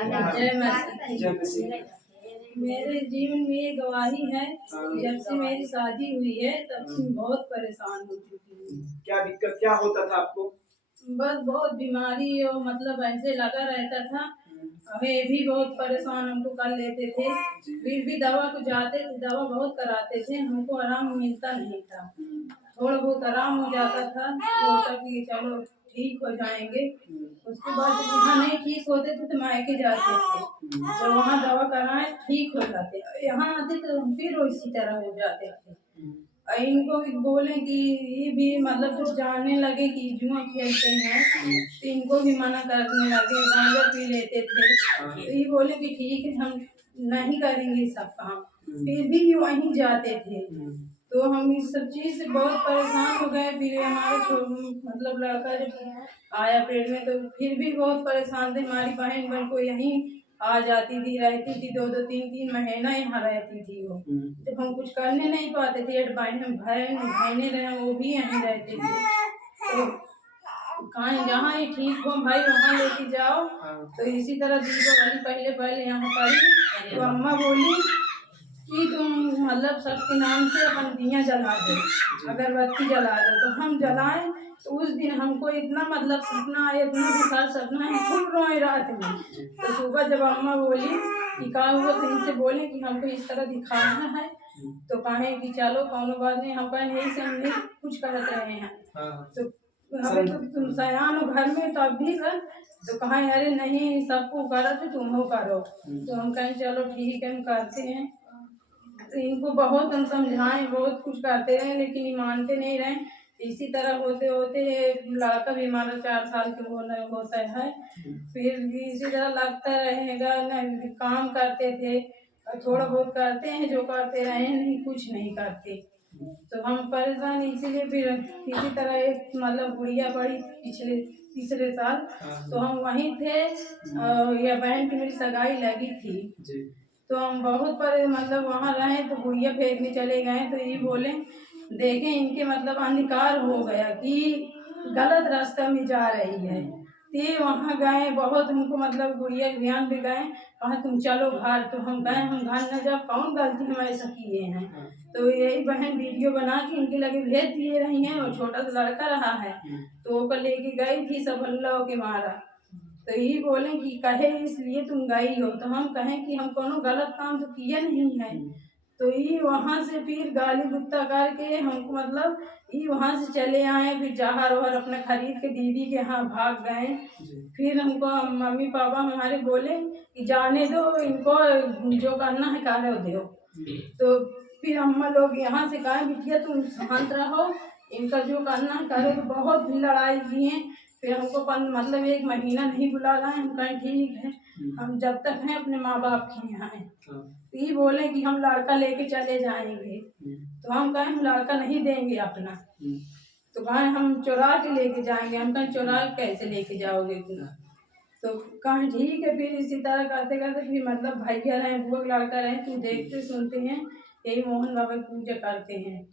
जय मसीह। मेरे जीवन में ये गवाही है, जब से मेरी शादी हुई है तब से मैं बहुत परेशान हो चुकी हूँ। क्या दिक्कत क्या होता था आपको? बस बहुत बीमारी और मतलब ऐसे लगा रहता था। हमें भी बहुत परेशान हमको कर लेते थे। फिर भी दवा को जाते थे, दवा बहुत कराते थे, हमको आराम मिलता नहीं था। थोड़ा बहुत आराम हो जाता था, होता कि चलो ठीक हो जाएंगे। उसके बाद जब यहाँ नहीं ठीक होते थे तो मायके जाते थे, तो वहाँ दवा कराए ठीक हो जाते, यहाँ आते तो फिर इसी तरह हो जाते थे। और इनको भी बोले कि ये भी मतलब कुछ जानने लगे कि जुआ खेलते हैं, तो इनको भी मना करने लगे, गांजा पी लेते थे। तो ये बोले कि ठीक है हम नहीं करेंगे सब काम, फिर भी वहीं जाते थे। तो हम इस सब चीज से बहुत परेशान हो गए। फिर हमारे मतलब लड़का जब आया पेट में तो फिर भी बहुत परेशान थे। हमारी बहन को यहीं आ जाती थी, रहती थी, 2-2 3-3 महीना यहाँ रहती थी वो। जब हम कुछ करने नहीं पाते थे, बहने रहे वो भी यहीं रहते थे। तो कहाँ जहाँ ही ठीक हो भाई वहाँ लेके जाओ। तो इसी तरह दीपावली पहले यहाँ पड़ी तो अम्मा बोली कि तुम मतलब सबके नाम से अपन दिया जला दो, अगरबत्ती जला दो। तो हम जलाएं तो उस दिन हमको इतना मतलब सपना आया, इतना बेकार सपना है, फुल रोए रात में। तो सुबह जब अम्मा बोली कि कहा हुआ तो इनसे बोले कि हमको इस तरह दिखाना है, तो कहे कि चलो कौनो बात नहीं, हम कहें यही से हम नहीं कुछ करते रहे हैं। तो अभी तो तुम सयान हो घर में तब भी कर, तो कहें अरे नहीं सबको करो तो तुम हो करो। तो हम कहें चलो ठीक है हम करते हैं। तो इनको बहुत हम समझाएं, बहुत कुछ करते रहे, लेकिन ये मानते नहीं रहे। इसी तरह होते होते लड़का भी हमारा 4 साल के होता है। फिर भी इसी तरह लगता रहेगा न, काम करते थे और थोड़ा बहुत करते हैं, जो करते रहे नहीं कुछ नहीं करते। तो हम परेशान इसीलिए फिर इसी तरह एक मतलब गुड़िया पड़ी पिछले तीसरे साल, तो हम वहीं थे और यह बहन की मेरी सगाई लगी थी। तो हम बहुत मतलब वहाँ रहे तो गुड़िया फेंकने चले गए। तो ये बोले देखें इनके मतलब अंधकार हो गया कि गलत रास्ता में जा रही है। तो वहाँ गए, बहुत हमको मतलब गुड़िया के ध्यान भी गए, कहा तुम चलो घर। तो हम गए, हम घर न जब कौन गलती हम ऐसा किए हैं। तो यही बहन वीडियो बना के इनके लगे भेज दिए रही हैं, और छोटा सा लड़का रहा है तो वो लेके गई थी सब अल्लाह के मारा। तो यही बोले कि कहे इसलिए तुम गई हो, तो हम कहें कि हम कोनो गलत काम तो किए नहीं है। तो ये वहाँ से फिर गाली गुत्ता करके हमको मतलब ये वहाँ से चले आए, फिर जहर वहर अपना खरीद के दीदी के यहाँ भाग गए। फिर हमको मम्मी पापा हमारे बोले कि जाने दो इनको, जो करना है करो दो। तो फिर अम्मा लोग यहाँ से कहा बिटिया तुम शांत रहो, इनका जो करना है करो। तो बहुत भी लड़ाई की है। फिर हमको मतलब 1 महीना नहीं बुला रहा है। हम कहें ठीक है हम जब तक हैं अपने माँ बाप के यहाँ हैं। तो ये बोले कि हम लड़का लेके चले जाएंगे। तो हम कहें हम लड़का नहीं देंगे अपना। तो कहें हम चुरा के लेके जाएंगे। हम कहें चुरा के कैसे लेके जाओगे तुम। तो कहें ठीक है। फिर इसी तरह करते करते फिर मतलब भैया रहे, बुआ लड़का रहे, तुम देखते सुनते हैं यही मोहन बाबा की पूजा करते हैं।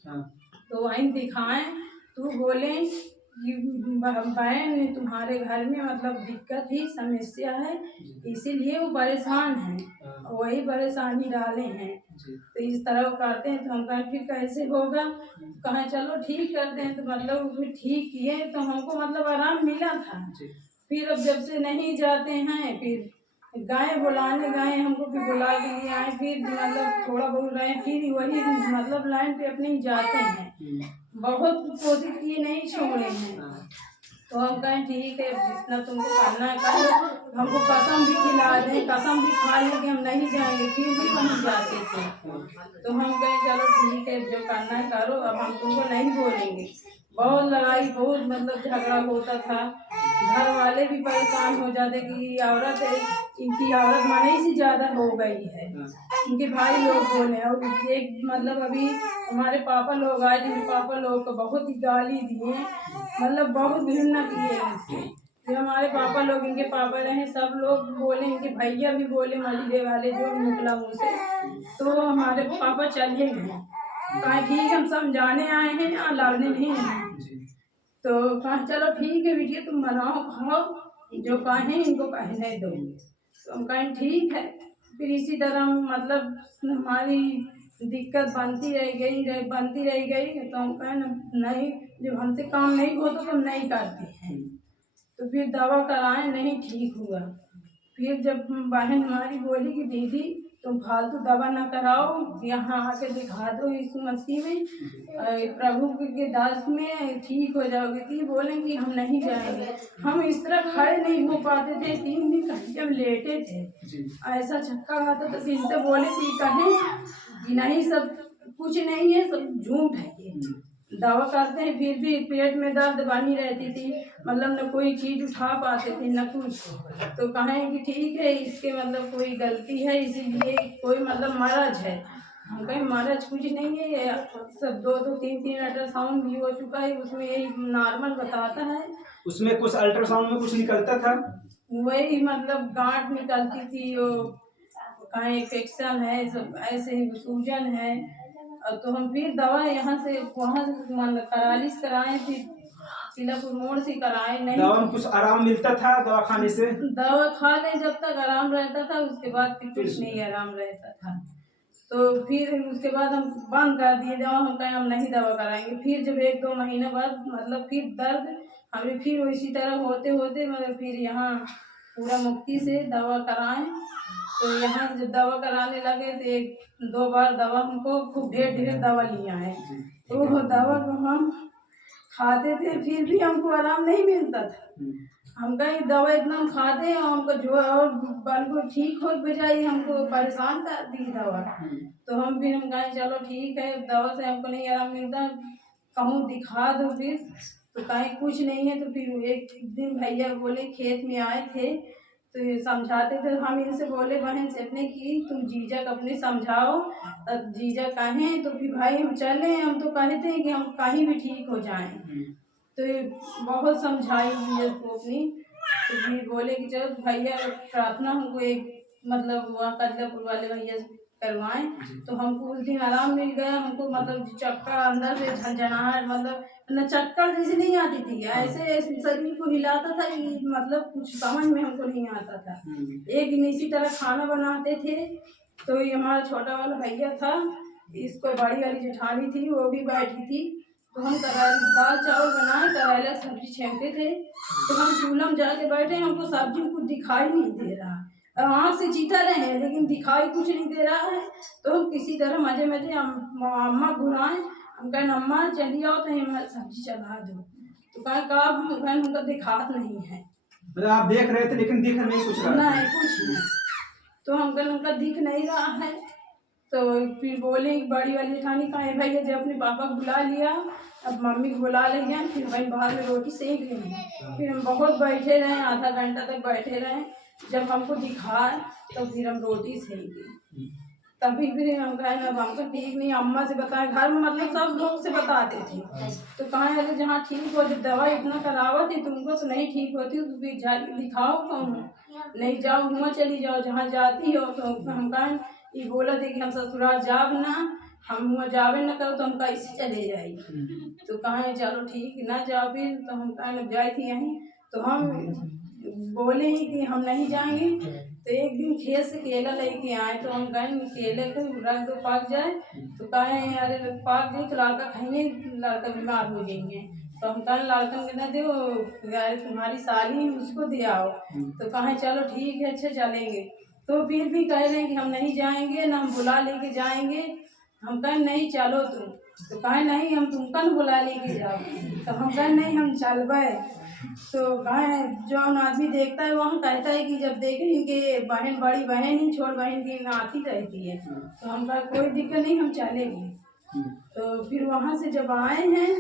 तो वहीं दिखाएं तो बोले कि बहन तुम्हारे घर में मतलब दिक्कत ही समस्या है, इसीलिए वो परेशान है, वही परेशानी डाले हैं। तो इस तरह करते हैं। तो हम कहें फिर कैसे होगा, कहें चलो ठीक करते हैं। तो मतलब फिर ठीक किए तो हमको मतलब आराम मिला था। फिर अब जब से नहीं जाते हैं, फिर गाय बुलाने गए, हमको फिर बुला के लिए आए। फिर मतलब थोड़ा बहुत रहे, फिर वही मतलब लाइन पे अपने ही जाते हैं। बहुत कोशिश किए नहीं छोड़े हैं। तो हम कहें ठीक है जितना तुमको करना है करो, हमको कसम भी खिला दें, कसम भी खा लें कि हम नहीं जाएंगे, फिर भी वहीं जाते थे। तो हम कहें चलो ठीक है जो करना है करो, अब हम तुमको नहीं बोलेंगे। बहुत लड़ाई, बहुत मतलब झगड़ा होता था। घर वाले भी परेशान हो जाते कि औरत है, इनकी औरत मने से ज़्यादा हो गई है। इनके भाई लोग बोले, और एक मतलब अभी हमारे पापा लोग आए, जिनके पापा लोग को बहुत ही गाली दिए, मतलब बहुत घृणा किए इससे। फिर हमारे पापा लोग, इनके पापा रहे, सब लोग बोले, इनके भैया भी बोले मलिदे वाले जो निकला मुँह से। तो हमारे पापा चलिए गए, कहा ठीक हम समझाने आए हैं यहाँ लड़ने नहीं आए। तो कहा चलो ठीक है बिटिया तुम बनाओ खाओ, जो कहें इनको कहने दो। तो हम कहें ठीक है। फिर इसी तरह मतलब हमारी दिक्कत बनती रह गई। तो हम कहें नहीं, जब हमसे काम नहीं होता तो हम नहीं करते हैं। तो फिर दवा कराएं, नहीं ठीक हुआ। फिर जब बहन हमारी बोली कि दीदी तुम फालतू दवा ना कराओ, यहाँ आके दिखा दो यीशु मसीह में, प्रभु के दास में ठीक हो जाओगे। तो बोले कि हम नहीं जाएंगे। हम इस तरह खड़े नहीं हो पाते थे, 3 दिन जब लेटे थे ऐसा चक्कर आता। तो फिर से बोले कि कहें कि नहीं, सब कुछ नहीं है, सब झूठ है ये। दवा करते हैं फिर भी पेट में दर्द बनी रहती थी, मतलब न कोई चीज़ उठा पाते थे न कुछ। तो कहें कि ठीक है, इसके मतलब कोई गलती है, इसीलिए कोई मतलब मरज है। हम कहें मरज कुछ नहीं है, ये सब 2-2 3-3 अल्ट्रासाउंड भी हो चुका है, उसमें यही नॉर्मल बताता है। उसमें कुछ अल्ट्रासाउंड में कुछ निकलता था, वही मतलब गांठ निकलती थी, वो कहें इन्फेक्शन है, सब ऐसे ही सूजन है। तो हम फिर दवा यहाँ से वहाँ से करालीस कराए, फिर किलापुर मोड़ से कराए। नहीं, दवा में कुछ आराम मिलता था दवा खाने से? दवा खा ले जब तक आराम रहता था, उसके बाद फिर कुछ नहीं आराम रहता था। तो फिर उसके बाद हम बंद कर दिए दवा। हम कहें हम नहीं दवा कराएंगे। फिर जब 1-2 महीने बाद मतलब फिर दर्द हमें फिर इसी तरह होते होते मतलब फिर यहाँ पूरा मुक्ति से दवा कराएं। तो यहाँ जब दवा कराने लगे तो 1-2 बार दवा हमको खूब ढेर दवा लिया है। तो वो दवा को हम खाते थे, फिर भी हमको आराम नहीं मिलता था। हम कहीं दवा एकदम खाते हैं, हमको जो और बिल्कुल ठीक हो बजाय हमको परेशान कर दी दवा। तो हम कहें चलो ठीक है, दवा से हमको नहीं आराम मिलता, कहूँ दिखा दो। फिर तो कहीं कुछ नहीं है। तो फिर एक दिन भैया बोले, खेत में आए थे तो ये समझाते थे। हम इनसे बोले बहन से अपने कि तुम जीजा को अपने समझाओ, तब जीजा कहें तो फिर भाई हम चलें। हम तो कहते हैं कि हम कहीं भी ठीक हो जाएं। तो ये बहुत समझाई जीजा को अपनी। तो फिर बोले कि चलो भैया प्रार्थना हमको एक मतलब वहाँ कदलापुर वाले भैया से करवाएं। तो हमको उस दिन आराम मिल गया। हमको मतलब चक्कर अंदर से झंझनाहट, मतलब न चक्कर जैसे नहीं आती थी, ऐसे शरीर को हिलाता था कि मतलब कुछ समझ में हमको नहीं आता था। एक दिन इसी तरह खाना बनाते थे तो ये हमारा छोटा वाला भैया था, इसको बड़ी वाली जेठानी थी, वो भी बैठी थी। तो हम दाल चावल बनाए, करेला सब्जी छेंकते थे। तो हम चूल्हा में जाके बैठे, हमको सब्जी में कुछ दिखाई नहीं दे रहा, आँख से चीता रहे हैं लेकिन दिखाई कुछ नहीं दे रहा है। तो हम किसी तरह मजे मजे अम्मा घुराएं। हम कहें अम्मा चली आओ तो हमारी सब्जी चला दो। तो कहें हमको दिखात नहीं है, मतलब आप देख रहे थे लेकिन दिख नहीं कुछ रहा? नहीं कुछ नहीं। तो हम कहें उनका दिख नहीं रहा है। तो फिर बोले बड़ी वाली जेठानी कहा भैया जब अपने पापा को बुला लिया, अब मम्मी को बुला लेंगे। फिर भाई बाहर में रोटी सेक लेंगे। फिर हम बहुत बैठे रहे, आधा घंटा तक बैठे रहे। जब हमको दिखाए तो फिर हम रोटी सेके। तभी फिर हम कहें अब हमको ठीक नहीं, अम्मा से बताएं, घर में मतलब सब लोग से बताते थे। तो कहें अरे जहाँ ठीक हो, जब दवा इतना करावत थी तुमको तो नहीं ठीक होती तो फिर जाके दिखाओ, कौन नहीं जाओ हुआ चली जाओ जहाँ जाती हो। तो हम कहें ये बोला थे कि हम ससुराल जाब ना, हम हुआ जावे न करो तो हम कैसे चले जाएगी। तो कहें चलो ठीक ना जाओ। फिर तो हम कहें जाए थी यहीं। तो हम बोले कि हम नहीं जाएंगे। तो एक दिन खेत से केला लेके आए। तो हम कहें केले को रख दो पक जाए। तो कहें अरे पक गई तो लड़का खाएंगे, लड़का बीमार हो जाएंगे। तो हम कहें लड़कन के न दो, तुम्हारी साली उसको दे आओ। तो कहें चलो ठीक है, अच्छा चलेंगे। तो फिर भी कह रहे हैं कि हम नहीं जाएंगे, ना हम बुला लेके जाएंगे। हम कहें नहीं चलो तुम। तो कहें नहीं हम तुमका न बुला लेके जाओ। तो हम कहें नहीं हम चलबे। तो कहें जौन आदमी देखता है वहाँ कहता है कि जब देखें इनके बहन, बड़ी बहन ही छोट बहन की नाती रहती है। तो हम कहा कोई दिक्कत नहीं, हम चलेंगे। तो फिर वहाँ से जब आए हैं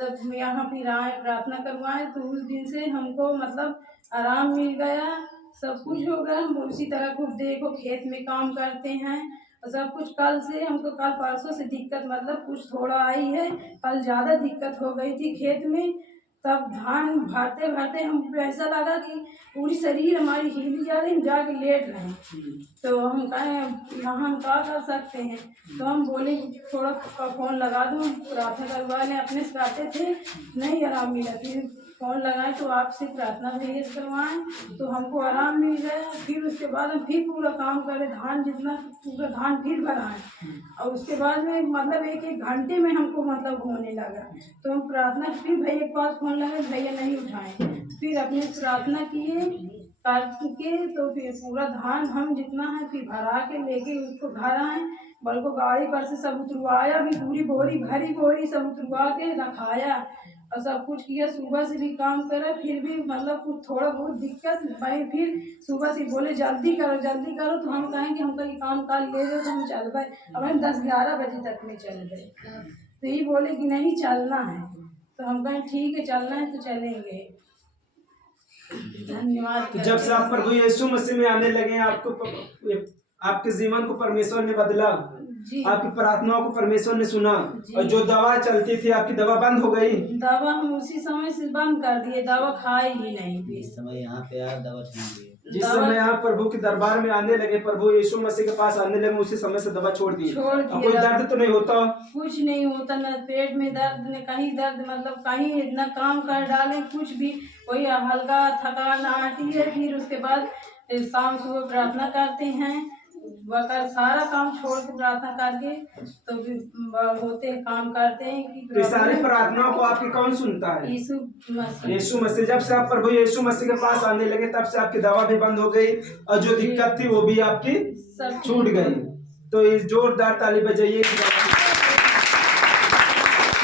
तब यहाँ फिर आए प्रार्थना करवाएं। तो उस दिन से हमको मतलब आराम मिल गया, सब कुछ हो गया। हम उसी तरह खूब देखो खेत में काम करते हैं और सब कुछ। कल से हमको कल परसों से दिक्कत मतलब कुछ थोड़ा आई है, कल ज़्यादा दिक्कत हो गई थी खेत में। तब धान भरते भरते हमको ऐसा लगा कि पूरी शरीर हमारी हिली जा रही, हम जाके लेट रहे। तो हम कहें यहाँ हम क्या कर सकते हैं। तो हम बोले थोड़ा फ़ोन लगा दूँ, प्रार्थना करवा लें। अपने से करते थे, नहीं आराम मिला। फिर फ़ोन लगाए तो आपसे प्रार्थना भैया करवाएं तो हमको आराम मिल गया। फिर उसके बाद हम फिर पूरा काम करें, धान जितना पूरा धान फिर भराएं और उसके बाद में मतलब एक एक घंटे में हमको मतलब होने लगा। तो हम प्रार्थना फिर भैया के पास फ़ोन लगाए, भैया नहीं उठाए। फिर अपने प्रार्थना किए करके तो फिर पूरा धान हम जितना है फिर भरा के लेके उसको घर आए। बल्कि गाड़ी पर से सब उतरवाया भी, पूरी बोरी भरी बोरी सब उतरवा के रखाया और सब कुछ किया। सुबह से भी काम करा, फिर भी मतलब कुछ थोड़ा बहुत दिक्कत भाई। फिर सुबह से बोले जल्दी करो तो हम कहें कि हमका ये काम काल ले लो तो हम चल पाए। अब हम 10-11 बजे तक में चल गए तो ये बोले कि नहीं चलना है तो हम कहें ठीक है चलना है तो चलेंगे। धन्यवाद। तो जब से आप प्रभु यीशु मसीह में आने लगे आपके जीवन को परमेश्वर ने बदला, आपकी प्रार्थनाओं को परमेश्वर ने सुना और जो दवा चलती थी आपकी दवा बंद हो गई। दवा हम उसी समय से बंद कर दिए, दवा खाए ही नहीं। इस समय यहाँ पे यार दवा छोड़ दी। जिस समय आप प्रभु के दरबार में आने लगे, प्रभु यीशु मसीह के पास आने लगे, उसी समय से दवा छोड़ दी। कोई दर्द तो नहीं होता? कुछ नहीं होता, न पेट में दर्द न कहीं दर्द, मतलब कहीं इतना काम कर डाले कुछ भी, कोई हल्का थकान आती है। फिर उसके बाद शाम सुबह प्रार्थना करते हैं, वकर सारा काम छोड़ के प्रार्थना करके तो फिर होते काम करते हैं कि सारी प्रार्थनाओं को आपकी कौन सुनता है? यीशु मसीह। यीशु मसीह। जब से आप प्रभु यीशु मसीह के पास आने लगे तब से आपकी दवा भी बंद हो गई और जो दिक्कत थी वो भी आपकी छूट गई। तो इस जोरदार ताली बजाइए।